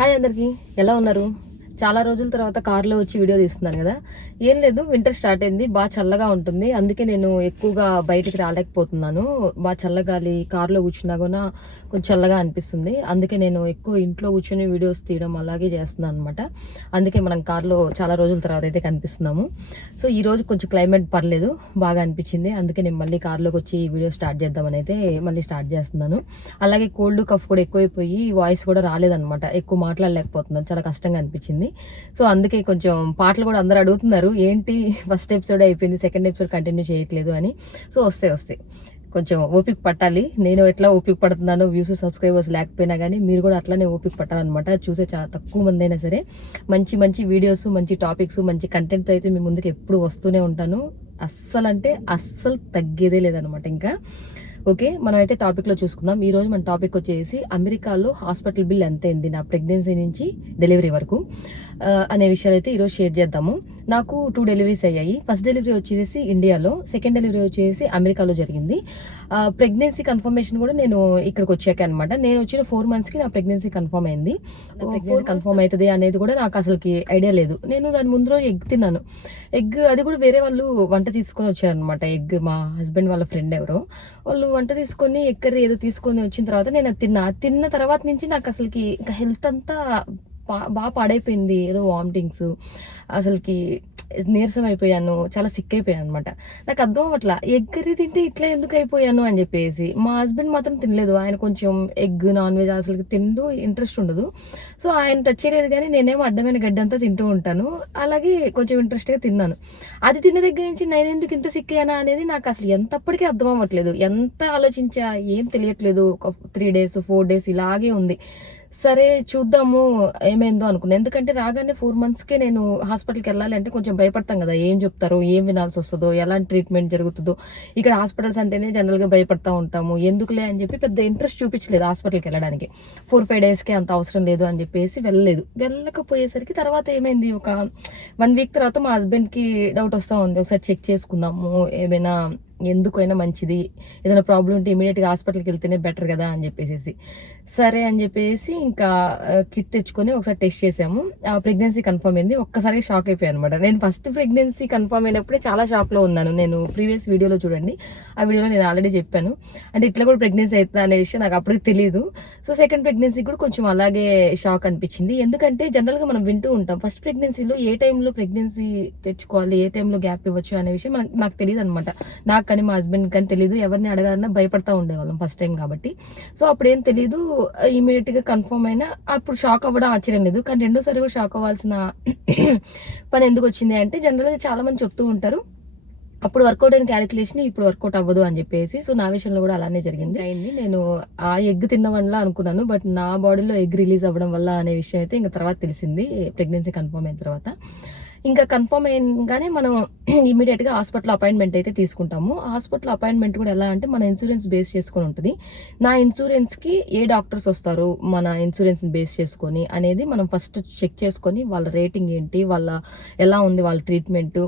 Hi అందరికి, ఎలా ఉన్నారు? చాలా రోజుల తర్వాత కార్లో వచ్చి వీడియో తీస్తున్నాను కదా. ఏం లేదు, వింటర్ స్టార్ట్ అయింది, బాగా చల్లగా ఉంటుంది. అందుకే నేను ఎక్కువగా బయటికి రాలేకపోతున్నాను. బాగా చల్లగాలి, కార్లో కూర్చున్నా కూడా కొంచెం చల్లగా అనిపిస్తుంది. అందుకే నేను ఎక్కువ ఇంట్లో కూర్చొని వీడియోస్ తీయడం అలాగే చేస్తున్నాను అనమాట. అందుకే మనం కార్లో చాలా రోజుల తర్వాత అయితే కనిపిస్తున్నాము. సో ఈ రోజు కొంచెం క్లైమేట్ పర్లేదు, బాగా అనిపించింది. అందుకే నేను మళ్ళీ కార్లోకి వచ్చి వీడియో స్టార్ట్ చేద్దామని అయితే మళ్ళీ స్టార్ట్ చేస్తున్నాను. అలాగే కోల్డ్ కఫ్ కూడా ఎక్కువైపోయి వాయిస్ కూడా రాలేదనమాట, ఎక్కువ మాట్లాడలేకపోతున్నాను, చాలా కష్టంగా అనిపించింది. సో అందుకే కొంచెం పాటలు కూడా అందరూ అడుగుతున్నారు, ఏంటి ఫస్ట్ ఎపిసోడ్ అయిపోయింది, సెకండ్ ఎపిసోడ్ కంటిన్యూ చేయట్లేదు అని. సో వస్తాయి కొంచెం ఓపిక పట్టాలి. నేను ఎట్లా ఓపిక పడుతున్నానో, వ్యూస్ సబ్స్క్రైబర్స్ లేకపోయినా కానీ మీరు కూడా అట్లానే ఓపిక పట్టాలన్నమాట. చూసే చాలా తక్కువ మంది అయినా సరే మంచి మంచి వీడియోస్, మంచి టాపిక్స్, మంచి కంటెంట్తో అయితే మీ ముందుకు ఎప్పుడు వస్తూనే ఉంటాను. అస్సలు తగ్గేదే లేదనమాట. ఇంకా ఓకే, మనం అయితే టాపిక్లో చూసుకుందాం. ఈ రోజు మన టాపిక్ వచ్చేసి అమెరికాలో హాస్పిటల్ బిల్ ఎంత అయింది నా ప్రెగ్నెన్సీ నుంచి డెలివరీ వరకు అనే విషయాలు అయితే ఈరోజు షేర్ చేద్దాము. నాకు 2 డెలివరీస్ అయ్యాయి. ఫస్ట్ డెలివరీ వచ్చేసి ఇండియాలో, సెకండ్ డెలివరీ వచ్చేసి అమెరికాలో జరిగింది. ప్రెగ్నెన్సీ కన్ఫర్మేషన్ కూడా నేను ఇక్కడికి వచ్చాక అనమాట. నేను వచ్చిన 4 monthsకి నా ప్రెగ్నెన్సీ కన్ఫర్మ్ అయింది. ప్రెగ్నెన్సీ కన్ఫర్మ్ అవుతుంది అనేది కూడా నాకు అసలుకి ఐడియా లేదు. నేను దాని ముందు రోజు ఎగ్ తిన్నాను. ఎగ్ అది కూడా వేరే వాళ్ళు వంట తీసుకొని వచ్చారనమాట. ఎగ్ మా హస్బెండ్ వాళ్ళ ఫ్రెండ్ ఎవరో వాళ్ళు వంట తీసుకొని ఎగ్ కర్రీ ఏదో తీసుకొని వచ్చిన తర్వాత నేను అది తిన్న తర్వాత నుంచి నాకు అసలుకి ఇంకా హెల్త్ అంతా బాగా పాడైపోయింది. ఏదో వామిటింగ్స్, అసలుకి నీరసం అయిపోయాను, చాలా సిక్ అయిపోయాను అనమాట. నాకు అర్థం అవ్వట్లా, ఎగ్ కర్రీ తింటే ఇట్లా ఎందుకు అయిపోయాను అని చెప్పేసి. మా హస్బెండ్ మాత్రం తినలేదు, ఆయన కొంచెం ఎగ్ నాన్ వెజ్ అసలు తింటూ ఇంట్రెస్ట్ ఉండదు. సో ఆయన టచ్ చేయలేదు, కానీ నేనేమో అడ్డమైన గడ్డంతా తింటూ ఉంటాను. అలాగే కొంచెం ఇంట్రెస్ట్గా తిన్నాను. అది తిన్న దగ్గర నుంచి నేను ఎందుకు ఇంత సిక్ అయ్యానా అనేది నాకు అసలు ఎంతప్పటికీ అర్థం అవ్వట్లేదు. ఎంత ఆలోచించా ఏం తెలియట్లేదు. ఒక 3 days 4 days ఇలాగే ఉంది. సరే చూద్దాము ఏమైందో అనుకున్నాను. ఎందుకంటే రాగానే 4 monthsకే నేను హాస్పిటల్కి వెళ్ళాలి అంటే కొంచెం భయపడతాం కదా, ఏం చెప్తారో, ఏం వినాల్సి వస్తుందో, ఎలాంటి ట్రీట్మెంట్ జరుగుతుందో. ఇక్కడ హాస్పిటల్స్ అంటేనే జనరల్గా భయపడతా ఉంటాము. ఎందుకులే అని చెప్పి పెద్ద ఇంట్రెస్ట్ చూపించలేదు హాస్పిటల్కి వెళ్ళడానికి. 4-5 daysకే అంత అవసరం లేదు అని చెప్పేసి వెళ్ళకపోయేసరికి తర్వాత ఏమైంది, ఒక 1 week తర్వాత మా హస్బెండ్కి డౌట్ వస్తూ ఉంది, ఒకసారి చెక్ చేసుకుందాము, ఏమైనా ఎందుకైనా మంచిది, ఏదైనా ప్రాబ్లం ఉంటే ఇమీడియట్గా హాస్పిటల్కి వెళ్తేనే బెటర్ కదా అని చెప్పేసి. సరే అని చెప్పేసి ఇంకా కిట్ తెచ్చుకొని ఒకసారి టెస్ట్ చేసాము. ప్రెగ్నెన్సీ కన్ఫర్మ్ అయింది. ఒక్కసారి షాక్ అయిపోయాను అనమాట. నేను ఫస్ట్ ప్రెగ్నెన్సీ కన్ఫర్మ్ అయినప్పుడే చాలా షాక్లో ఉన్నాను. నేను ప్రీవియస్ వీడియోలో చూడండి, ఆ వీడియోలో నేను ఆల్రెడీ చెప్పాను, అంటే ఇట్లా కూడా ప్రెగ్నెన్సీ అవుతుందా అనే విషయం నాకు అప్పటికి తెలియదు. సో సెకండ్ ప్రెగ్నెన్సీ కూడా కొంచెం అలాగే షాక్ అనిపించింది. ఎందుకంటే జనరల్గా మనం వింటూ ఉంటాం, ఫస్ట్ ప్రెగ్నెన్సీలో ఏ టైంలో ప్రెగ్నెన్సీ తెచ్చుకోవాలి, ఏ టైంలో గ్యాప్ ఇవ్వచ్చు అనే విషయం నాకు తెలియదు అనమాట. నాకు కానీ మా హస్బెండ్ కానీ తెలియదు. ఎవరిని అడగాలన్నా భయపడతా ఉండేవాళ్ళం ఫస్ట్ టైం కాబట్టి. సో అప్పుడు ఏం తెలియదు, ఇమీడియట్గా కన్ఫర్మ్ అయినా అప్పుడు షాక్ అవ్వడం ఆశ్చర్యం లేదు. కానీ రెండోసారి కూడా షాక్ అవ్వాల్సిన పని ఎందుకు వచ్చింది అంటే, జనరల్గా చాలా మంది చెప్తూ ఉంటారు అప్పుడు వర్కౌట్ అయిన క్యాలిక్యులేషన్ ఇప్పుడు వర్కౌట్ అవ్వదు అని చెప్పేసి. సో నా విషయంలో కూడా అలానే జరిగింది. నేను ఆ ఎగ్ తిన్న వల్ల అనుకున్నాను, బట్ నా బాడీలో ఎగ్ రిలీజ్ అవ్వడం వల్ల అనే విషయం అయితే ఇంకా తర్వాత తెలిసింది, ప్రెగ్నెన్సీ కన్ఫర్మ్ అయిన తర్వాత. ఇంకా కన్ఫర్మ్ అయ్యగానే మనం ఇమీడియట్గా హాస్పిటల్ అపాయింట్మెంట్ అయితే తీసుకుంటాము. హాస్పిటల్ అపాయింట్మెంట్ కూడా ఎలా అంటే మన ఇన్సూరెన్స్ బేస్ చేసుకొని ఉంటుంది. నా ఇన్సూరెన్స్కి ఏ డాక్టర్స్ వస్తారు మన ఇన్సూరెన్స్ని బేస్ చేసుకొని అనేది మనం ఫస్ట్ చెక్ చేసుకొని, వాళ్ళ రేటింగ్ ఏంటి, వాళ్ళ ఎలా ఉంది, వాళ్ళ ట్రీట్మెంట్,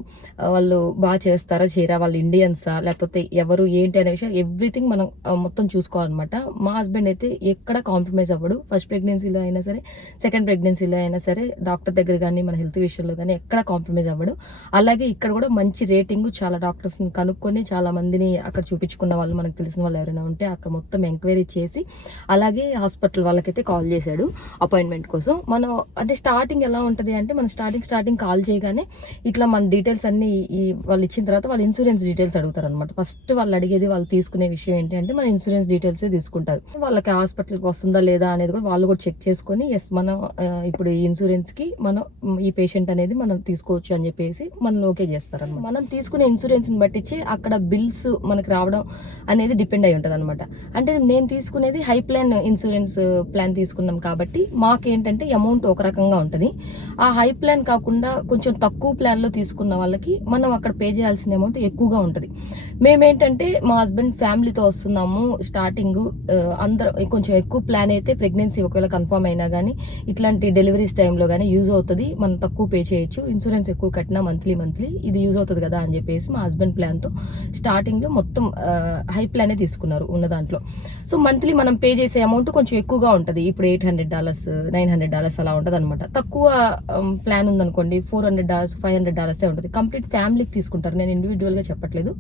వాళ్ళు బాగా చేస్తారా చేయరా, వాళ్ళు ఇండియన్సా లేకపోతే ఎవరు ఏంటి అనే విషయం ఎవ్రీథింగ్ మనం మొత్తం చూసుకోవాలన్నమాట. మా హస్బెండ్ అయితే ఎక్కడ కాంప్రమైజ్ అవ్వడు. ఫస్ట్ ప్రెగ్నెన్సీలో అయినా సరే, సెకండ్ ప్రెగ్నెన్సీలో అయినా సరే, డాక్టర్ దగ్గర కానీ మన హెల్త్ విషయంలో కానీ ఎక్కడ కాంప్రమైజ్ అవ్వడు. అలాగే ఇక్కడ కూడా మంచి రేటింగ్, చాలా డాక్టర్స్ని కనుక్కొని, చాలా మందిని అక్కడ చూపించుకున్న వాళ్ళు, మనకు తెలిసిన వాళ్ళు ఎవరైనా ఉంటే అక్కడ మొత్తం ఎంక్వైరీ చేసి, అలాగే హాస్పిటల్ వాళ్ళకైతే కాల్ చేశాడు అపాయింట్మెంట్ కోసం. మనం అంటే స్టార్టింగ్ ఎలా ఉంటుంది అంటే, మనం స్టార్టింగ్ కాల్ చేయగానే ఇట్లా మన డీటెయిల్స్ అన్ని వాళ్ళు ఇచ్చిన తర్వాత వాళ్ళు ఇన్సూరెన్స్ డీటెయిల్స్ అడుగుతారు అనమాట. ఫస్ట్ వాళ్ళు అడిగేది, వాళ్ళు తీసుకునే విషయం ఏంటి అంటే మన ఇన్సూరెన్స్ డీటెయిల్సే తీసుకుంటారు. వాళ్ళకి హాస్పిటల్కి వస్తుందా లేదా అనేది కూడా వాళ్ళు కూడా చెక్ చేసుకొని, ఎస్ మనం ఇప్పుడు ఈ ఇన్సూరెన్స్కి మనం ఈ పేషెంట్ అనేది మనం తీసుకోవచ్చు అని చెప్పేసి మనల్ని ఓకే చేస్తారు అనమాట. మనం తీసుకునే ఇన్సూరెన్స్ని బట్టించి అక్కడ బిల్స్ మనకి రావడం అనేది డిపెండ్ అయి ఉంటుంది అనమాట. అంటే నేను తీసుకునేది హై ప్లాన్ ఇన్సూరెన్స్ ప్లాన్ తీసుకున్నాం కాబట్టి మాకేంటంటే అమౌంట్ ఒక రకంగా ఉంటుంది. ఆ హై ప్లాన్ కాకుండా కొంచెం తక్కువ ప్లాన్లో తీసుకున్న వాళ్ళకి మనం అక్కడ పే చేయాల్సిన అమౌంట్ ఎక్కువగా ఉంటుంది. మేమేంటంటే మా హస్బెండ్ ఫ్యామిలీతో వస్తున్నాము, స్టార్టింగ్ అందరూ కొంచెం ఎక్కువ ప్లాన్ అయితే ప్రెగ్నెన్సీ ఒకవేళ కన్ఫర్మ్ అయినా కానీ ఇట్లాంటి డెలివరీస్ టైంలో కానీ యూజ్ అవుతుంది, మనం తక్కువ పే చేయొచ్చు, ఇన్సూరెన్స్ ఎక్కువ కట్టినా మంత్లీ ఇది యూజ్ అవుతుంది కదా అని చెప్పేసి మా హస్బెండ్ ప్లాన్తో స్టార్టింగ్లో మొత్తం హై ప్లానే తీసుకున్నారు ఉన్న దాంట్లో. సో మంత్లీ మనం పే చేసే అమౌంట్ కొంచెం ఎక్కువగా ఉంటుంది. ఇప్పుడు $800 $900 అలా ఉంటుంది అనమాట. తక్కువ ప్లాన్ ఉందనుకోండి $400 $500 ఉంటుంది. కంప్లీట్ ఫ్యామిలీకి తీసుకుంటారు. నేను ఇండివిజువల్గా చెప్పట్లేదు,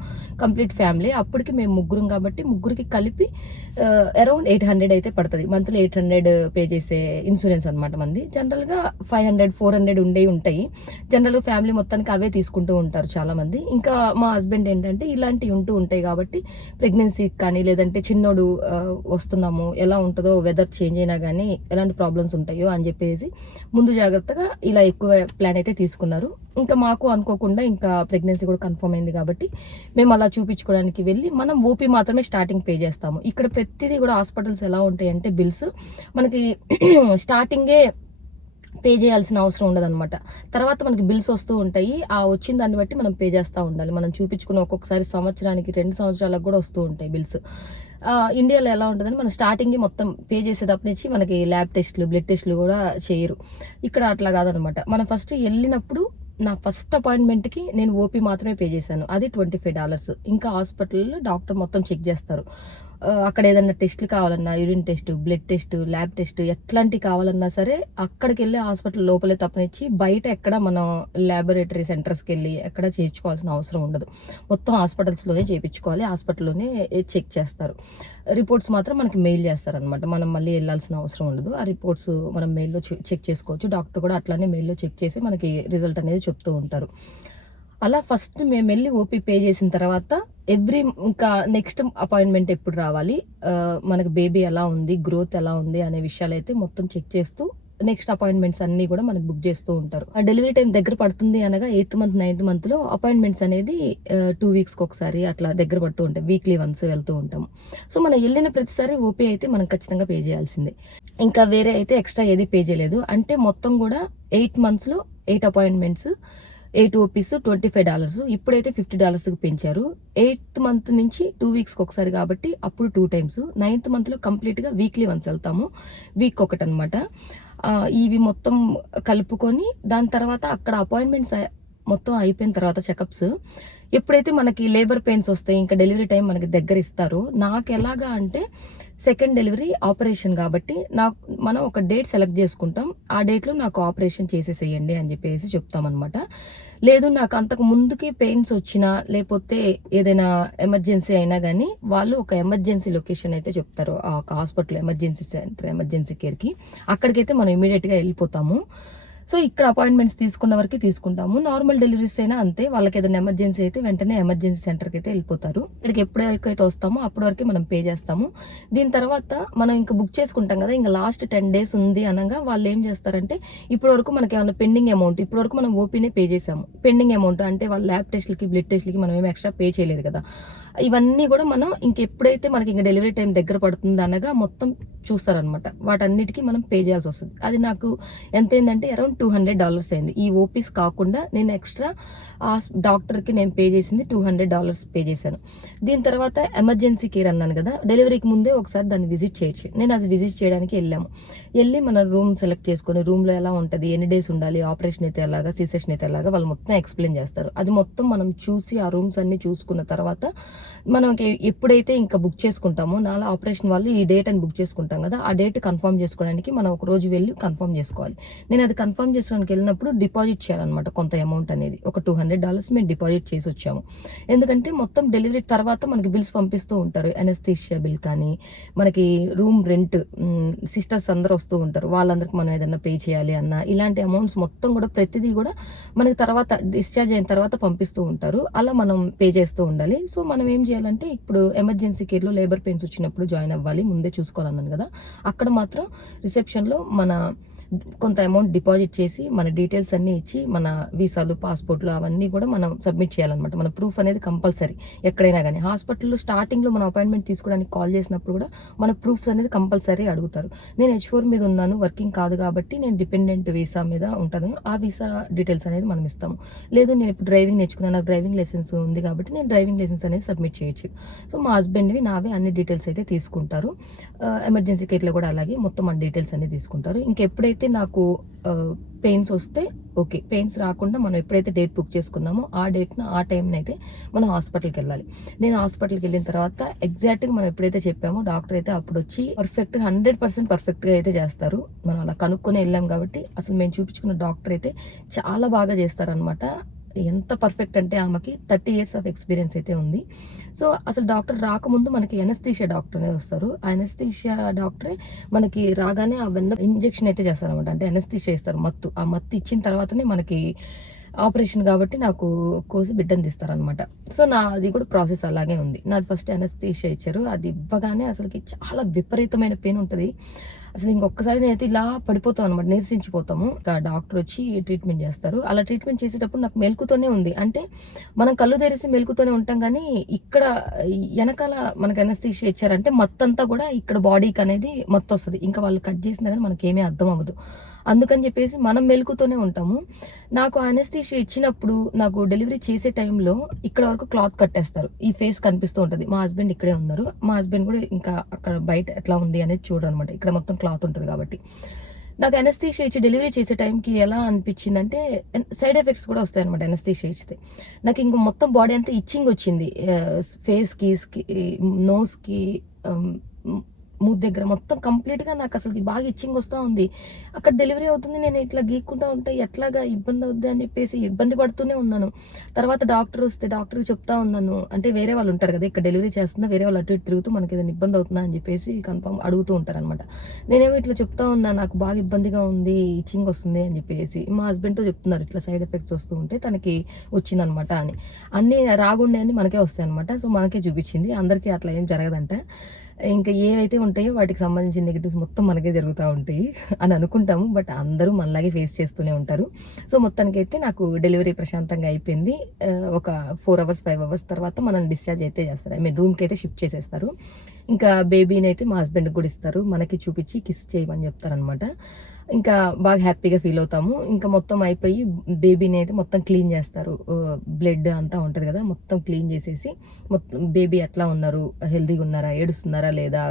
కంప్లీట్ ఫ్యామిలీ. అప్పటికి మేము ముగ్గురం కాబట్టి ముగ్గురికి కలిపి అరౌండ్ 800 అయితే పడుతుంది. మంత్లీ 800 పే చేసే ఇన్సూరెన్స్ అనమాట మంది. జనరల్గా 500 400 ఉంటాయి. జనరల్గా ఫ్యామిలీ మొత్తానికి అవే తీసుకుంటూ ఉంటారు చాలా మంది. ఇంకా మా హస్బెండ్ ఏంటంటే ఇలాంటివి ఉంటూ ఉంటాయి కాబట్టి ప్రెగ్నెన్సీకి కానీ లేదంటే చిన్నోడు వస్తున్నాము ఎలా ఉంటుందో, వెదర్ చేంజ్ అయినా కానీ ఎలాంటి ప్రాబ్లమ్స్ ఉంటాయో అని చెప్పేసి ముందు జాగ్రత్తగా ఇలా ఎక్కువ ప్లాన్ అయితే తీసుకున్నారు. ఇంకా మాకు అనుకోకుండా ఇంకా ప్రెగ్నెన్సీ కూడా కన్ఫర్మ్ అయింది కాబట్టి మేము అలా చూపించుకోవడానికి వెళ్ళి మనం ఓపీ మాత్రమే స్టార్టింగ్ పే చేస్తాము. ఇక్కడ ప్రతిదీ కూడా హాస్పిటల్స్ ఎలా ఉంటాయంటే బిల్స్ మనకి స్టార్టింగే పే చేయాల్సిన అవసరం ఉండదన్నమాట. తర్వాత మనకి బిల్స్ వస్తూ ఉంటాయి. ఆ వచ్చిన దాన్ని బట్టి మనం పే చేస్తూ ఉండాలి. మనం చూపించుకున్న ఒక్కొక్కసారి సంవత్సరానికి 2 సంవత్సరాలకు కూడా వస్తూ ఉంటాయి బిల్స్. ఇండియాలో ఎలా ఉంటుందని మనం స్టార్టింగ్ మొత్తం పే చేసేటప్పటి నుంచి మనకి ల్యాబ్ టెస్ట్లు బ్లడ్ టెస్ట్లు కూడా చేయరు. ఇక్కడ అట్లా కాదనమాట. మనం ఫస్ట్ వెళ్ళినప్పుడు నా ఫస్ట్ అపాయింట్మెంట్కి నేను ఓపీ మాత్రమే పే చేశాను. అది $25. ఇంకా హాస్పిటల్లో డాక్టర్ మొత్తం చెక్ చేస్తారు. అక్కడ ఏదన్నా టెస్ట్లు కావాలన్నా, urine test, blood test, lab test ఎట్లాంటివి కావాలన్నా సరే అక్కడికి వెళ్ళి హాస్పిటల్ లోపలే తప్పనిచ్చి బయట ఎక్కడ మనం ల్యాబొరేటరీ సెంటర్స్కి వెళ్ళి ఎక్కడ చేయించుకోవాల్సిన అవసరం ఉండదు. మొత్తం హాస్పిటల్స్లోనే చేయించుకోవాలి. హాస్పిటల్లోనే చెక్ చేస్తారు. రిపోర్ట్స్ మాత్రం మనకి మెయిల్ చేస్తారనమాట. మనం మళ్ళీ వెళ్ళాల్సిన అవసరం ఉండదు. ఆ రిపోర్ట్స్ మనం మెయిల్లో చెక్ చేసుకోవచ్చు. డాక్టర్ కూడా అట్లానే మెయిల్లో చెక్ చేసి మనకి రిజల్ట్ అనేది చెప్తూ ఉంటారు. అలా ఫస్ట్ మేము వెళ్ళి ఓపీ పే చేసిన తర్వాత ఇంకా నెక్స్ట్ అపాయింట్మెంట్ ఎప్పుడు రావాలి, మనకు బేబీ ఎలా ఉంది, గ్రోత్ ఎలా ఉంది అనే విషయాలు అయితే మొత్తం చెక్ చేస్తూ నెక్స్ట్ అపాయింట్మెంట్స్ అన్ని కూడా మనకు బుక్ చేస్తూ ఉంటారు. ఆ డెలివరీ టైం దగ్గర పడుతుంది అనగా 8th మంత్ 9th మంత్లో అపాయింట్మెంట్స్ అనేది 2 వీక్స్కి ఒకసారి అట్లా దగ్గర పడుతూ ఉంటాయి. వీక్లీ వన్స్ వెళ్తూ ఉంటాము. సో మనం వెళ్ళిన ప్రతిసారి ఓపీ అయితే మనం ఖచ్చితంగా పే చేయాల్సిందే. ఇంకా వేరే అయితే ఎక్స్ట్రా ఏది పే చేయలేదు. అంటే మొత్తం కూడా 8 మంత్స్లో 8 అపాయింట్మెంట్స్, 8 ఓపీస్ $25. ఇప్పుడైతే $50కి పెంచారు. 8th మంత్ నుంచి 2 వీక్స్కి ఒకసారి కాబట్టి అప్పుడు 2 టైమ్స్. 9th మంత్లో కంప్లీట్గా వీక్లీ వన్స్ వెళ్తాము. వీక్ ఒకటి అనమాట. ఇవి మొత్తం కలుపుకొని దాని తర్వాత అక్కడ అపాయింట్మెంట్స్ మొత్తం అయిపోయిన తర్వాత చెకప్స్ ఎప్పుడైతే మనకి లేబర్ పెయిన్స్ వస్తాయి, ఇంకా డెలివరీ టైం మనకి దగ్గర ఇస్తారో, నాకు ఎలాగా అంటే సెకండ్ డెలివరీ ఆపరేషన్ కాబట్టి మనం ఒక డేట్ సెలెక్ట్ చేసుకుంటాం. ఆ డేట్లో నాకు ఆపరేషన్ చేసేసేయండి అని చెప్పేసి చెప్తామన్నమాట. లేదు నాకు అంతకు ముందుకి పెయిన్స్ వచ్చినా లేకపోతే ఏదైనా ఎమర్జెన్సీ అయినా కానీ వాళ్ళు ఒక ఎమర్జెన్సీ లొకేషన్ అయితే చెప్తారు. ఆ హాస్పిటల్ ఎమర్జెన్సీ సెంటర్, ఎమర్జెన్సీ కేర్కి, అక్కడికైతే మనం ఇమీడియట్గా వెళ్ళిపోతాము. సో ఇక్కడ అపాయింట్మెంట్స్ తీసుకున్న వరకు తీసుకుంటాము. నార్మల్ డెలివరీస్ అయినా అంతే. వాళ్ళకి ఏదైనా ఎమర్జెన్సీ అయితే వెంటనే ఎమర్జెన్సీ సెంటర్కి అయితే వెళ్ళిపోతారు. ఇక్కడికి ఎప్పుడైతే వస్తామో అప్పటి వరకు మనం పే చేస్తాము. దీని తర్వాత మనం ఇంకా బుక్ చేసుకుంటాం కదా, ఇంకా లాస్ట్ 10 days ఉంది అనగా వాళ్ళు ఏం చేస్తారంటే ఇప్పటి వరకు మనకి ఏమైనా పెండింగ్ అమౌంట్, ఇప్పటి వరకు మనం ఓపీనే పే చేసాము, పెండింగ్ అమౌంట్ అంటే వాళ్ళ ల్యాబ్ టెస్ట్లకి బ్లడ్ టెస్ట్లకి మనం ఏమి ఎక్స్ట్రా పే చేయలేదు కదా, ఇవన్నీ కూడా మనం ఇంకెప్పుడైతే మనకి ఇంకా డెలివరీ టైం దగ్గర పడుతుంది అనగా మొత్తం చూస్తారనమాట. వాటన్నిటికీ మనం పే చేయాల్సి వస్తుంది. అది నాకు ఎంత అయిందంటే అరౌండ్ $200 అయింది. ఈ ఓపీస్ కాకుండా నేను ఎక్స్ట్రా ఆ డాక్టర్కి నేను పే చేసింది $200 పే చేశాను. దీని తర్వాత ఎమర్జెన్సీ కేర్ అన్నాను కదా, డెలివరీకి ముందే ఒకసారి దాన్ని విజిట్ చేయొచ్చు. నేను అది విజిట్ చేయడానికి వెళ్ళి మన రూమ్ సెలెక్ట్ చేసుకొని రూమ్లో ఎలా ఉంటుంది, ఎన్ని డేస్ ఉండాలి, ఆపరేషన్ అయితే ఎలాగా, సీసెషన్ అయితే ఎలాగా వాళ్ళు మొత్తం ఎక్స్ప్లెయిన్ చేస్తారు. అది మొత్తం మనం చూసి ఆ రూమ్స్ అన్ని చూసుకున్న తర్వాత మనకి ఎప్పుడైతే ఇంకా బుక్ చేసుకుంటామో, నాలా ఆపరేషన్ వాళ్ళు ఈ డేట్ అని బుక్ చేసుకుంటాం కదా, ఆ డేట్ కన్ఫర్మ్ చేసుకోవడానికి మనం ఒక రోజు వెళ్ళి కన్ఫర్మ్ చేసుకోవాలి. నేను అది కన్ఫర్మ్ చేసుకోవడానికి వెళ్ళినప్పుడు డిపాజిట్ చేయాలన్నమాట కొంత అమౌంట్ అనేది. ఒక $200 మేము డిపాజిట్ చేసి వచ్చాము. ఎందుకంటే మొత్తం డెలివరీ తర్వాత మనకి బిల్స్ పంపిస్తూ ఉంటారు. ఎనస్థీషియా బిల్ కానీ, మనకి రూమ్ రెంట్, సిస్టర్స్ అందరూ వస్తూ ఉంటారు, వాళ్ళందరికి మనం ఏదైనా పే చేయాలి అన్న ఇలాంటి అమౌంట్స్ మొత్తం కూడా ప్రతిదీ కూడా మనకి తర్వాత డిశ్చార్జ్ అయిన తర్వాత పంపిస్తూ ఉంటారు. అలా మనం పే చేస్తూ ఉండాలి. సో మనం ఏం చేయాలంటే ఇప్పుడు ఎమర్జెన్సీ కేర్లో లేబర్ పెయిన్స్ వచ్చినప్పుడు జాయిన్ అవ్వాలి, ముందే చూసుకోవాలన్నాను కదా, అక్కడ మాత్రం రిసెప్షన్లో మన కొంత అమౌంట్ డిపాజిట్ చేసి మన డీటెయిల్స్ అన్నీ ఇచ్చి మన వీసాలు, పాస్పోర్ట్లు అవన్నీ కూడా మనం సబ్మిట్ చేయాలన్నమాట. మన ప్రూఫ్ అనేది కంపల్సరీ ఎక్కడైనా కానీ. హాస్పిటల్లో స్టార్టింగ్లో మనం అపాయింట్మెంట్ తీసుకోవడానికి కాల్ చేసినప్పుడు కూడా మన ప్రూఫ్స్ అనేది కంపల్సరీ అడుగుతారు. నేను H4 మీద ఉన్నాను, వర్కింగ్ కాదు కాబట్టి నేను డిపెండెంట్ వీసా మీద ఉంటాను. ఆ వీసా డీటెయిల్స్ అనేది మనం ఇస్తాము. లేదు నేను ఇప్పుడు డ్రైవింగ్ నేర్చుకున్నాను, నాకు డ్రైవింగ్ లైసెన్స్ ఉంది కాబట్టి నేను డ్రైవింగ్ లైసెన్స్ అనేది సబ్మిట్ చేయొచ్చు. సో మా హస్బెండ్వి నావే అన్ని డీటెయిల్స్ అయితే తీసుకుంటారు. ఎమర్జెన్సీ కేర్లో కూడా అలాగే మొత్తం మన డీటెయిల్స్ అన్ని తీసుకుంటారు. ఇంకెప్పుడైతే నాకు పెయిన్స్ వస్తే ఓకే, పెయిన్స్ రాకుండా మనం ఎప్పుడైతే డేట్ బుక్ చేసుకున్నామో ఆ డేట్న ఆ టైంని అయితే మనం హాస్పిటల్కి వెళ్ళాలి. నేను హాస్పిటల్కి వెళ్ళిన తర్వాత ఎగ్జాక్ట్గా మనం ఎప్పుడైతే చెప్పామో డాక్టర్ అయితే అప్పుడు వచ్చి 100% పర్ఫెక్ట్గా అయితే చేస్తారు. మనం అలా కనుక్కొని వెళ్ళాం కాబట్టి అసలు మేము చూపించుకున్న డాక్టర్ అయితే చాలా బాగా చేస్తారనమాట. ఎంత పర్ఫెక్ట్ అంటే ఆమెకి 30 years ఆఫ్ ఎక్స్పీరియన్స్ అయితే ఉంది. సో అసలు డాక్టర్ రాకముందు మనకి ఎనస్థీషియా డాక్టర్ అనేది వస్తారు. ఆ ఎనస్థీషియా డాక్టరే మనకి రాగానే ఆ వెన్న ఇంజెక్షన్ అయితే చేస్తారనమాట. అంటే ఎనస్థీషియా ఇస్తారు మత్తు. ఆ మత్తు ఇచ్చిన తర్వాతనే మనకి ఆపరేషన్ కాబట్టి నాకు కోసి బిడ్డను తీస్తారనమాట. సో నాది కూడా ప్రాసెస్ అలాగే ఉంది. నాది ఫస్ట్ ఎనస్థీషియా ఇచ్చారు. అది ఇవ్వగానే అసలుకి చాలా విపరీతమైన పెయిన్ ఉంటుంది. అసలు ఇంకొకసారి నేనైతే ఇలా పడిపోతాం అనమాట, నీరసించిపోతాము. ఇంకా డాక్టర్ వచ్చి ట్రీట్మెంట్ చేస్తారు. అలా ట్రీట్మెంట్ చేసేటప్పుడు నాకు మెలుకుతోనే ఉంది. అంటే మనం కళ్ళు తెరిసి మెలుకుతోనే ఉంటాం కానీ ఇక్కడ వెనకాల మనకు ఎనస్థీషియా ఇచ్చారంటే మత్తంతా కూడా ఇక్కడ బాడీకి అనేది మత్తు వస్తుంది. ఇంకా వాళ్ళు కట్ చేసినా కానీ మనకేమీ అర్థం అవ్వదు. అందుకని చెప్పేసి మనం మెలుకుతూనే ఉంటాము. నాకు అనస్థీషియా ఇచ్చినప్పుడు నాకు డెలివరీ చేసే టైంలో ఇక్కడ వరకు క్లాత్ కట్టేస్తారు. ఈ ఫేస్ కనిపిస్తూ ఉంటుంది. మా హస్బెండ్ ఇక్కడే ఉన్నారు. మా హస్బెండ్ కూడా ఇంకా అక్కడ బయట ఎట్లా ఉంది అనేది చూడరు అనమాట. ఇక్కడ మొత్తం క్లాత్ ఉంటుంది కాబట్టి. నాకు అనస్థీషియా ఇచ్చి డెలివరీ చేసే టైంకి ఎలా అనిపించిందంటే సైడ్ ఎఫెక్ట్స్ కూడా వస్తాయి అనమాట అనస్థీషియా ఇస్తే. నాకు ఇంక మొత్తం బాడీ అంతా ఇచ్చింగ్ వచ్చింది. ఫేస్కి, నోస్కి, మూడు దగ్గర మొత్తం కంప్లీట్గా నాకు అసలు బాగా ఇచ్చింగ్ వస్తూ ఉంది. అక్కడ డెలివరీ అవుతుంది, నేను ఇట్లా గీక్కుంటూ ఉంటే ఎట్లాగా ఇబ్బంది అవుద్ది అని చెప్పేసి ఇబ్బంది పడుతూనే ఉన్నాను. తర్వాత డాక్టర్ వస్తే డాక్టర్కి చెప్తా ఉన్నాను. అంటే వేరే వాళ్ళు ఉంటారు కదా ఇక్కడ డెలివరీ చేస్తున్నా, వేరే వాళ్ళు అటు ఇటు తిరుగుతూ మనకి ఏదైనా ఇబ్బంది అవుతుందా అని చెప్పేసి కన్ఫర్మ్ అడుగుతూ ఉంటారు అనమాట. నేనేమో ఇట్లా చెప్తా ఉన్నా, నాకు బాగా ఇబ్బందిగా ఉంది, ఇచ్చింగ్ వస్తుంది అని చెప్పేసి. మా హస్బెండ్తో చెప్తున్నారు ఇట్లా సైడ్ ఎఫెక్ట్స్ వస్తూ ఉంటే తనకి వచ్చిందనమాట అని. అన్నీ రాగుండే అని మనకే వస్తాయి అనమాట. సో మనకే చూపించింది. అందరికీ అట్లా ఏం జరగదంట. ఇంకా ఏవైతే ఉంటాయో వాటికి సంబంధించిన నెగిటివ్స్ మొత్తం మనకే జరుగుతూ ఉంటాయి అని అనుకుంటాము. బట్ అందరూ మనలాగే ఫేస్ చేస్తూనే ఉంటారు. సో మొత్తానికైతే నాకు డెలివరీ ప్రశాంతంగా అయిపోయింది. ఒక 4 hours 5 hours తర్వాత మనం డిశ్చార్జ్ అయితే చేస్తారు. రూమ్కి అయితే షిఫ్ట్ చేసేస్తారు. ఇంకా బేబీని అయితే మా హస్బెండ్కి కూడా ఇస్తారు. మనకి చూపించి కిస్ చేయమని చెప్తారనమాట. ఇంకా బాగా హ్యాపీగా ఫీల్ అవుతాము. ఇంకా మొత్తం అయిపోయి బేబీని అయితే మొత్తం క్లీన్ చేస్తారు. బ్లడ్ అంతా ఉంటుంది కదా, మొత్తం క్లీన్ చేసేసి మొత్తం బేబీ ఎట్లా ఉన్నారు, హెల్తీగా ఉన్నారా, ఏడుస్తున్నారా లేదా,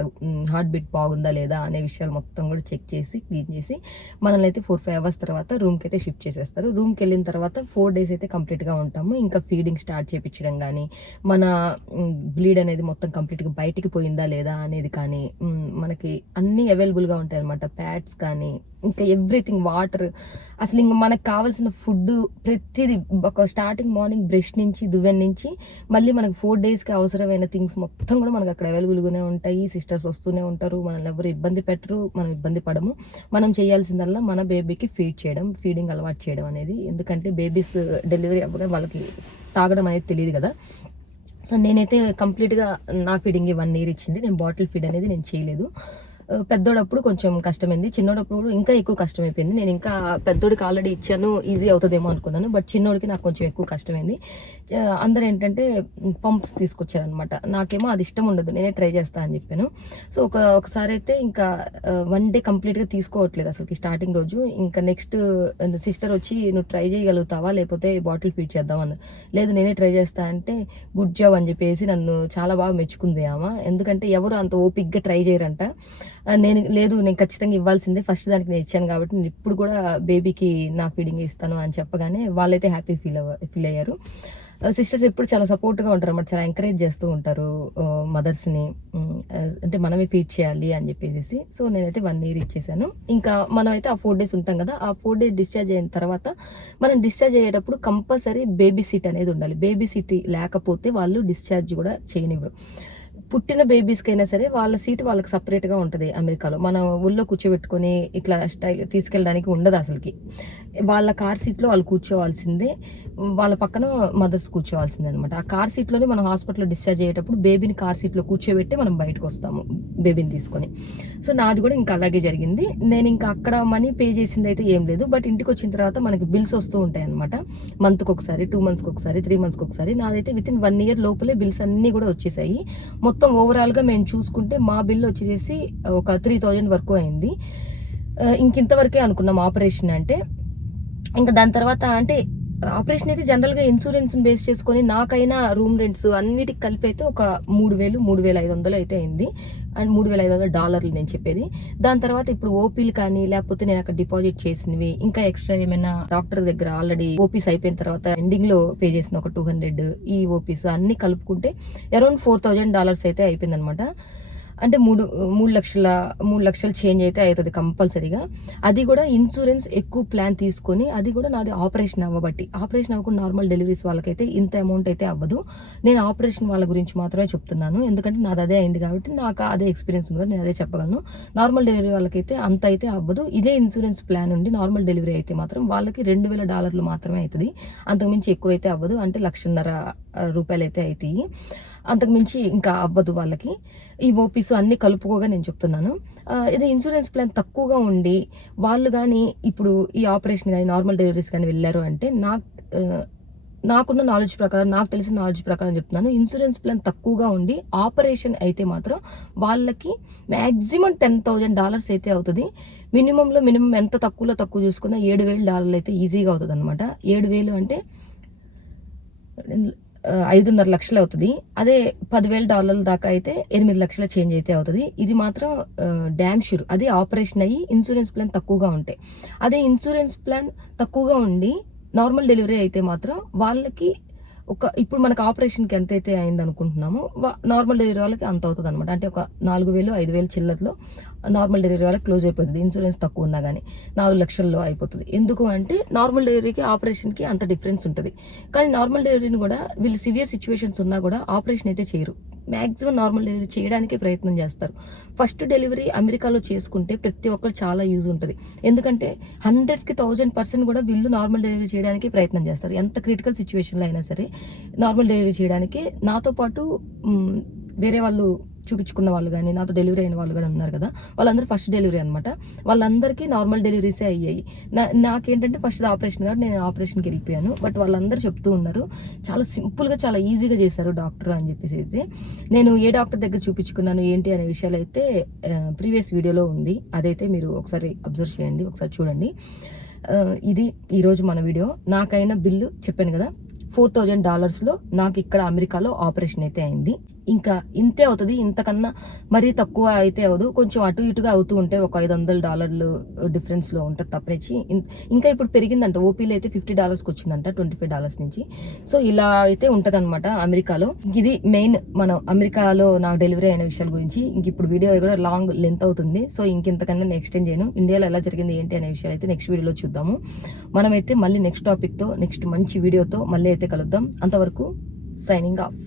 హార్ట్ బీట్ బాగుందా లేదా అనే విషయాలు మొత్తం కూడా చెక్ చేసి క్లీన్ చేసి మనల్ని అయితే 4-5 hours తర్వాత రూమ్కి అయితే షిఫ్ట్ చేసేస్తారు. రూమ్కి వెళ్ళిన తర్వాత 4 days అయితే కంప్లీట్గా ఉంటాము. ఇంకా ఫీడింగ్ స్టార్ట్ చేయించడం కానీ, మన బ్లీడ్ అనేది మొత్తం కంప్లీట్గా బయటికి పోయిందా లేదా అనేది కానీ, మనకి అన్నీ అవైలబుల్గా ఉంటాయి అనమాట. ప్యాడ్స్ కానీ ఇంకా ఎవ్రీథింగ్, వాటర్, అసలు ఇంకా మనకు కావాల్సిన ఫుడ్ ప్రతిదీ, ఒక స్టార్టింగ్ మార్నింగ్ బ్రష్ నుంచి దువ్వెన నుంచి మళ్ళీ మనకు 4 daysకి అవసరమైన థింగ్స్ మొత్తం కూడా మనకు అక్కడ అవైలబుల్గానే ఉంటాయి. సిస్టర్స్ వస్తూనే ఉంటారు, మనల్ని ఎవరు ఇబ్బంది పెట్టరు, మనం ఇబ్బంది పడము. మనం చేయాల్సిందల్లా మన బేబీకి ఫీడింగ్ అలవాటు చేయడం అనేది. ఎందుకంటే బేబీస్ డెలివరీ అవ్వగా వాళ్ళకి తాగడం అనేది తెలియదు కదా. సో నేనైతే కంప్లీట్గా నా ఫీడింగ్ 1 year ఇచ్చింది. నేను బాటిల్ ఫీడ్ అనేది నేను చేయలేదు. పెద్దోడప్పుడు కొంచెం కష్టమైంది, చిన్నోడప్పుడు ఇంకా ఎక్కువ కష్టమైపోయింది. నేను ఇంకా పెద్దోడికి ఆల్రెడీ ఇచ్చాను, ఈజీ అవుతుందేమో అనుకున్నాను. బట్ చిన్నోడికి నాకు కొంచెం ఎక్కువ కష్టమైంది. అందరూ ఏంటంటే పంప్స్ తీసుకొచ్చారనమాట. నాకేమో అది ఇష్టం ఉండదు, నేనే ట్రై చేస్తా అని చెప్పాను. సో ఒకసారి అయితే ఇంకా 1 day కంప్లీట్గా తీసుకోవట్లేదు అసలుకి స్టార్టింగ్ రోజు. ఇంకా నెక్స్ట్ సిస్టర్ వచ్చి నువ్వు ట్రై చేయగలుగుతావా లేకపోతే బాటిల్ ఫీడ్ చేద్దామని. లేదు నేనే ట్రై చేస్తా అంటే గుడ్ జాబ్ అని చెప్పేసి నన్ను చాలా బాగా మెచ్చుకుంది ఆమె. ఎందుకంటే ఎవరు అంత ఓపిక్గా ట్రై చేయరంట. నేను ఖచ్చితంగా ఇవ్వాల్సిందే, ఫస్ట్ దానికి నేను ఇచ్చాను కాబట్టి నేను ఇప్పుడు కూడా బేబీకి నా ఫీడింగ్ ఇస్తాను అని చెప్పగానే వాళ్ళైతే హ్యాపీ ఫీల్ అయ్యారు. సిస్టర్స్ ఎప్పుడు చాలా సపోర్ట్గా ఉంటారు అన్నమాట, చాలా ఎంకరేజ్ చేస్తూ ఉంటారు మదర్స్ని. అంటే మనమే ఫీడ్ చేయాలి అని చెప్పేసి. సో నేనైతే 1 year ఇచ్చేసాను. ఇంకా మనం అయితే ఆ 4 days ఉంటాం కదా, ఆ 4 days డిశ్చార్జ్ అయిన తర్వాత మనం డిశ్చార్జ్ అయ్యేటప్పుడు కంపల్సరీ బేబీ సీట్ అనేది ఉండాలి. బేబీ సీట్ లేకపోతే వాళ్ళు డిశ్చార్జ్ కూడా చేయనివ్వరు. పుట్టిన బేబీస్కైనా సరే వాళ్ళ సీట్ వాళ్ళకి సపరేట్గా ఉంటుంది అమెరికాలో. మనం ఊళ్ళో కూర్చోబెట్టుకొని ఇట్లా స్టైల్ తీసుకెళ్ళడానికి ఉండదు అసలుకి. వాళ్ళ కార్ సీట్లో వాళ్ళు కూర్చోవాల్సిందే, వాళ్ళ పక్కన మదర్స్ కూర్చోవాల్సిందే అనమాట. ఆ కార్ సీట్లోనే మనం హాస్పిటల్లో డిశ్చార్జ్ అయ్యేటప్పుడు బేబీని కార్ సీట్లో కూర్చోబెట్టి మనం బయటకు వస్తాము బేబీని తీసుకొని. సో నాది కూడా ఇంకా అలాగే జరిగింది. నేను ఇంకా అక్కడ మనీ పే చేసింది అయితే ఏం లేదు. బట్ ఇంటికి వచ్చిన తర్వాత మనకి బిల్స్ వస్తూ ఉంటాయి అనమాట. మంత్కి ఒకసారి, 2 monthsకి ఒకసారి, 3 monthsకి ఒకసారి. నాదైతే వితిన్ 1 year లోపలే బిల్స్ అన్నీ కూడా వచ్చేసాయి. మొత్తం ఓవరాల్గా మేము చూసుకుంటే మా బిల్ వచ్చేసి ఒక 3000 వరకు అయింది. ఇంతవరకే అనుకున్నాం ఆపరేషన్ అంటే. ఇంకా దాని తర్వాత అంటే ఆపరేషన్ అయితే జనరల్గా ఇన్సూరెన్స్ బేస్ చేసుకొని నాకైనా రూమ్ రెంట్స్ అన్నిటికి కలిపి అయితే ఒక 3,500 అయితే అయింది. అండ్ $3,500 నేను చెప్పేది. దాని తర్వాత ఇప్పుడు ఓపీలు కానీ లేకపోతే నేను అక్కడ డిపాజిట్ చేసినవి ఇంకా ఎక్స్ట్రా ఏమైనా డాక్టర్ దగ్గర ఆల్రెడీ ఓపీస్ అయిపోయిన తర్వాత ఎండింగ్ లో పే చేసిన ఒక 200 ఈ ఓపీస్ అన్ని కలుపుకుంటే అరౌండ్ $4,000 అయితే అయిపోయింది అనమాట. అంటే 3 లక్షలు చేంజ్ అయితే అవుతుంది కంపల్సరీగా. అది కూడా ఇన్సూరెన్స్ ఎక్కువ ప్లాన్ తీసుకొని, అది కూడా నాది ఆపరేషన్ అవ్వబట్టి. ఆపరేషన్ అవ్వకుండా నార్మల్ డెలివరీస్ వాళ్ళకైతే ఇంత అమౌంట్ అయితే అవ్వదు. నేను ఆపరేషన్ వాళ్ళ గురించి మాత్రమే చెప్తున్నాను, ఎందుకంటే నాది అదే అయింది కాబట్టి నాకు అదే ఎక్స్పీరియన్స్ ఉంది, నేను అదే చెప్పగలను. నార్మల్ డెలివరీ వాళ్ళకైతే అంత అయితే అవ్వదు. ఇదే ఇన్సూరెన్స్ ప్లాన్ ఉండి నార్మల్ డెలివరీ అయితే మాత్రం వాళ్ళకి $2,000 మాత్రమే అవుతుంది. అంతకుమించి ఎక్కువ అయితే అవ్వదు. అంటే ₹1,50,000 అయితే అవుతాయి. అంతకుమించి ఇంకా అవ్వదు వాళ్ళకి. ఈ ఓపీస్ అన్ని కలుపుకోగా నేను చెప్తున్నాను. ఇది ఇన్సూరెన్స్ ప్లాన్ తక్కువగా ఉండి వాళ్ళు కానీ ఇప్పుడు ఈ ఆపరేషన్ కానీ నార్మల్ డెలివరీస్ కానీ వెళ్ళారు అంటే నాకున్న నాలెడ్జ్ ప్రకారం, నాకు తెలిసిన నాలెడ్జ్ ప్రకారం చెప్తున్నాను. ఇన్సూరెన్స్ ప్లాన్ తక్కువగా ఉండి ఆపరేషన్ అయితే మాత్రం వాళ్ళకి మ్యాక్సిమం $10,000 అయితే అవుతుంది. మినిమం ఎంత తక్కువ చూసుకున్నా $7,000 అయితే ఈజీగా అవుతుంది అనమాట. 7,000 అంటే 5.5 లక్షలు అవుతుంది. అదే $10,000 దాకా అయితే 8 లక్షల చేంజ్ అయితే అవుతుంది. ఇది మాత్రం డ్యామ్ షూర్. అది ఆపరేషన్ అయ్యి ఇన్సూరెన్స్ ప్లాన్ తక్కువగా ఉంటాయి. అదే ఇన్సూరెన్స్ ప్లాన్ తక్కువగా ఉండి నార్మల్ డెలివరీ అయితే మాత్రం వాళ్ళకి ఇప్పుడు మనకు ఆపరేషన్కి ఎంత అయితే అయింది అనుకుంటున్నామో నార్మల్ డెలివరీ వాళ్ళకి అంత అవుతుంది అనమాట. అంటే ఒక 4,000-5,000 చిల్లర్లో నార్మల్ డెలివరీ వాళ్ళకి క్లోజ్ అయిపోతుంది. ఇన్సూరెన్స్ తక్కువ ఉన్నా కానీ 4 లక్షల్లో అయిపోతుంది. ఎందుకు అంటే నార్మల్ డెలివరీకి ఆపరేషన్కి అంత డిఫరెన్స్ ఉంటుంది. కానీ నార్మల్ డెలివరీని కూడా వీళ్ళు సివియర్ సిచ్యువేషన్స్ ఉన్నా కూడా ఆపరేషన్ అయితే చేయరు. మ్యాక్సిమం నార్మల్ డెలివరీ చేయడానికి ప్రయత్నం చేస్తారు. ఫస్ట్ డెలివరీ అమెరికాలో చేసుకుంటే ప్రతి ఒక్కరు చాలా యూజ్ ఉంటుంది. ఎందుకంటే 100కి 1000% కూడా వీళ్ళు నార్మల్ డెలివరీ చేయడానికి ప్రయత్నం చేస్తారు. ఎంత క్రిటికల్ సిచ్యువేషన్లో అయినా సరే నార్మల్ డెలివరీ చేయడానికి. నాతో పాటు వేరే వాళ్ళు చూపించుకున్న వాళ్ళు కానీ నాతో డెలివరీ అయిన వాళ్ళు కూడా ఉన్నారు కదా, వాళ్ళందరూ ఫస్ట్ డెలివరీ అనమాట. వాళ్ళందరికీ నార్మల్ డెలివరీసే అయ్యాయి. నాకేంటంటే ఫస్ట్ ఆపరేషన్ కాబట్టి నేను ఆపరేషన్కి వెళ్ళిపోయాను. బట్ వాళ్ళందరూ చెప్తూ ఉన్నారు చాలా సింపుల్గా చాలా ఈజీగా చేశారు డాక్టర్ అని చెప్పేసి. అయితే నేను ఏ డాక్టర్ దగ్గర చూపించుకున్నాను ఏంటి అనే విషయాలు అయితే ప్రీవియస్ వీడియోలో ఉంది. అదైతే మీరు ఒకసారి అబ్జర్వ్ చేయండి, ఒకసారి చూడండి. ఇది ఈరోజు మన వీడియో. నాకైన బిల్లు చెప్పాను కదా, $4,000లో నాకు ఇక్కడ అమెరికాలో ఆపరేషన్ అయితే అయింది. ఇంకా ఇంతే అవుతుంది. ఇంతకన్నా మరీ తక్కువ అయితే అవ్వదు. కొంచెం అటు ఇటుగా అవుతూ ఉంటే ఒక $500 డిఫరెన్స్లో ఉంటుంది తప్పనిచ్చి. ఇంకా ఇప్పుడు పెరిగిందంట. ఓపీలో అయితే $50కి వచ్చిందంట, $25 నుంచి. సో ఇలా అయితే ఉంటుంది అనమాట అమెరికాలో. ఇది మెయిన్ మనం అమెరికాలో నాకు డెలివరీ అయిన విషయాల గురించి. ఇంక ఇప్పుడు వీడియో కూడా లాంగ్ లెంత్ అవుతుంది. సో ఇంతకన్నా నేను ఎక్స్టెండ్ చేయను. ఇండియాలో ఎలా జరిగింది ఏంటి అనే విషయాలు అయితే నెక్స్ట్ వీడియోలో చూద్దాము. మనమైతే మళ్ళీ నెక్స్ట్ టాపిక్తో నెక్స్ట్ మంచి వీడియోతో మళ్ళీ అయితే కలుద్దాం. అంతవరకు సైనింగ్ ఆఫ్.